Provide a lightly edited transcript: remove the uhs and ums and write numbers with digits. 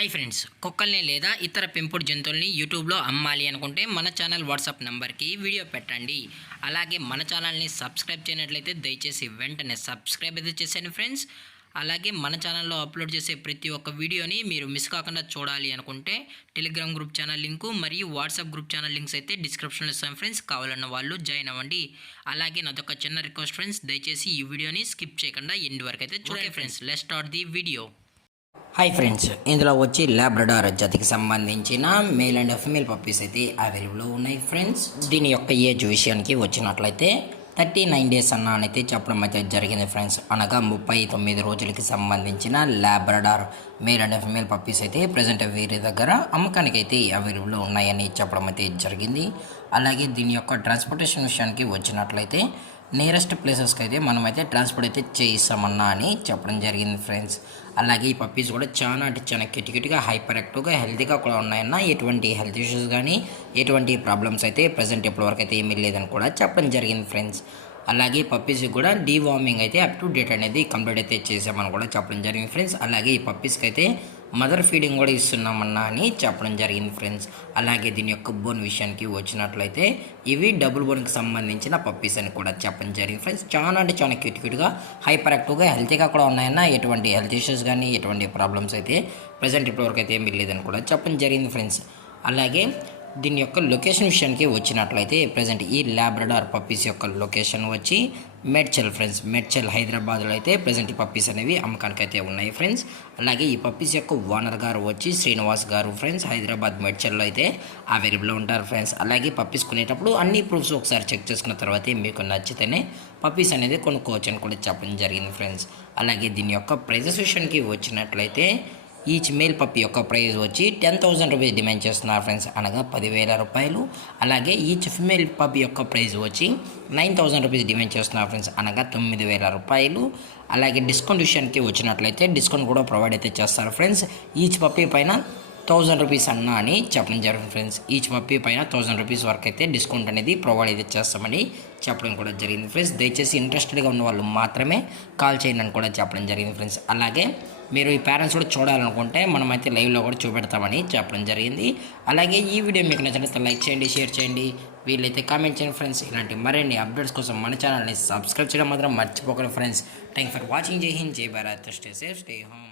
Hi friends, కుక్కల్ని లేదా ఇతర పెంపుడు జంతువుల్ని యూట్యూబ్లో అమ్మాలి అనుకుంటే మన ఛానల్ వాట్సాప్ నెంబర్కి వీడియో పెట్టండి. అలాగే మన ఛానల్ని సబ్స్క్రైబ్ చేయనట్లయితే దయచేసి వెంటనే సబ్స్క్రైబ్ అయితే చేసేయండి ఫ్రెండ్స్. అలాగే మన ఛానల్లో అప్లోడ్ చేసే ప్రతి ఒక్క వీడియోని మీరు మిస్ కాకుండా చూడాలి అనుకుంటే టెలిగ్రామ్ గ్రూప్ ఛానల్ లింకు మరియు వాట్సాప్ గ్రూప్ ఛానల్ లింక్స్ అయితే డిస్క్రిప్షన్లో ఇస్తాం ఫ్రెండ్స్. కావాలన్న వాళ్ళు జాయిన్ అవ్వండి. అలాగే నాదొక చిన్న రిక్వెస్ట్ ఫ్రెండ్స్, దయచేసి ఈ వీడియోని స్కిప్ చేయకుండా ఎండ్ వరకు అయితే చూడండి friends. Let's start the video. Hi friends, ఇందులో వచ్చి లాబ్రడార్ జాతికి సంబంధించిన మేల్ అండ్ ఫీమేల్ పప్పీస్ అయితే అవైలబుల్లో ఉన్నాయి ఫ్రెండ్స్. దీని యొక్క ఏజ్ విషయానికి వచ్చినట్లయితే 39 డేస్ అయితే చెప్పడం అయితే జరిగింది ఫ్రెండ్స్. అనగా 39 రోజులకి సంబంధించిన Labrador male and female puppies అయితే ప్రజెంట్ వీరి దగ్గర అమ్మకానికి అయితే అవైలబుల్లో ఉన్నాయని చెప్పడం అయితే జరిగింది. అలాగే దీని యొక్క ట్రాన్స్పోర్టేషన్ విషయానికి వచ్చినట్లయితే నియరెస్ట్ ప్లేసెస్కి అయితే మనమైతే ట్రాన్స్పోర్ట్ అయితే చేయిస్తామన్నా అని చెప్పడం జరిగింది ఫ్రెండ్స్. అలాగే ఈ పప్పీస్ కూడా చాలా అంటే చాలా కిటికిటిగా హైపర్ యాక్టివ్గా హెల్తీగా కూడా ఉన్నాయన్న. ఎటువంటి హెల్త్ ఇష్యూస్ కానీ ఎటువంటి ప్రాబ్లమ్స్ అయితే ప్రజెంట్ ఇప్పటివరకు అయితే ఏమీ లేదని కూడా చెప్పడం జరిగింది ఫ్రెండ్స్. అలాగే పప్పీస్కి కూడా డీవార్మింగ్ అయితే అప్ టు డేట్ అనేది కంప్లీట్ అయితే చేసామని కూడా చెప్పడం జరిగింది ఫ్రెండ్స్. అలాగే ఈ పప్పీస్కి అయితే మదర్ ఫీడింగ్ కూడా ఇస్తున్నామన్నా అని చెప్పడం జరిగింది ఫ్రెండ్స్. అలాగే దీని యొక్క బోన్ విషయానికి వచ్చినట్లయితే ఇవి డబుల్ బోన్కి సంబంధించిన పప్పీస్ అని కూడా చెప్పడం జరిగింది ఫ్రెండ్స్. చాలా అంటే చాలా క్యూట్గా హైపర్ యాక్టివ్గా హెల్తీగా కూడా ఉన్నాయన్న. ఎటువంటి హెల్త్ ఇష్యూస్ కానీ ఎటువంటి ప్రాబ్లమ్స్ అయితే ప్రజెంట్ ఇప్పటివరకు అయితే ఏమీ లేదని కూడా చెప్పడం జరిగింది ఫ్రెండ్స్. అలాగే దీని యొక్క లొకేషన్ విషయానికి వచ్చినట్లయితే ప్రజెంట్ ఈ లాబ్రడార్ పప్పీస్ యొక్క లొకేషన్ వచ్చి మేడ్చల్ ఫ్రెండ్స్. మేడ్చల్ హైదరాబాద్లో అయితే ప్రజెంట్ ఈ పప్పీస్ అనేవి అమ్మకానికి అయితే ఉన్నాయి ఫ్రెండ్స్. అలాగే ఈ పప్పీస్ యొక్క ఓనర్ గారు వచ్చి శ్రీనివాస్ గారు ఫ్రెండ్స్. హైదరాబాద్ మేడ్చల్లో అయితే అవైలబుల్లో ఉంటారు ఫ్రెండ్స్. అలాగే పప్పీస్ కొనేటప్పుడు అన్ని ప్రూఫ్స్ ఒకసారి చెక్ చేసుకున్న తర్వాతే మీకు నచ్చితేనే పప్పీస్ అనేది కొనుక్కోవచ్చు అని కూడా చెప్పడం జరిగింది ఫ్రెండ్స్. అలాగే దీని యొక్క ప్రైజెస్ విషయానికి వచ్చినట్లయితే ఈచ్ మేల్ పప్పీ యొక్క ప్రైస్ వచ్చి 10,000 రూపీస్ డిమాండ్ చేస్తున్నారు ఫ్రెండ్స్, అనగా 10,000 రూపాయలు. అలాగే ఈచ్ ఫిమేల్ పప్పీ యొక్క ప్రైస్ వచ్చి 9,000 రూపీస్ డిమాండ్ చేస్తున్నారు ఫ్రెండ్స్, అనగా 9,000 రూపాయలు. అలాగే డిస్కౌంట్ విషయానికి వచ్చినట్లయితే డిస్కౌంట్ కూడా ప్రొవైడ్ అయితే చేస్తారు ఫ్రెండ్స్. ఈచ్ పప్పీ పైన 1,000 రూపీస్ అన్నా అని చెప్పడం జరిగింది ఫ్రెండ్స్. ఈచ్ పప్పీ పైన 1,000 రూపీస్ వరకు అయితే డిస్కౌంట్ అనేది ప్రొవైడ్ అయితే చేస్తామని చెప్పడం కూడా జరిగింది ఫ్రెండ్స్. దయచేసి ఇంట్రెస్టెడ్గా ఉన్న వాళ్ళు మాత్రమే కాల్ చేయండి అని కూడా చెప్పడం జరిగింది ఫ్రెండ్స్. అలాగే మీరు ఈ పేరెంట్స్ కూడా చూడాలనుకుంటే మనమైతే లైవ్లో కూడా చూపెడతామని చెప్పడం జరిగింది. అలాగే ఈ వీడియో మీకు నచ్చినట్లయితే లైక్ చేయండి, షేర్ చేయండి, వీళ్ళైతే కామెంట్ చేయండి ఫ్రెండ్స్. ఇలాంటి మరిన్ని అప్డేట్స్ కోసం మన ఛానల్ని సబ్స్క్రైబ్ చేయడం మాత్రం మర్చిపోకండి ఫ్రెండ్స్. Thank for watching. జై హింద్, జై Bharat, stay safe, stay home.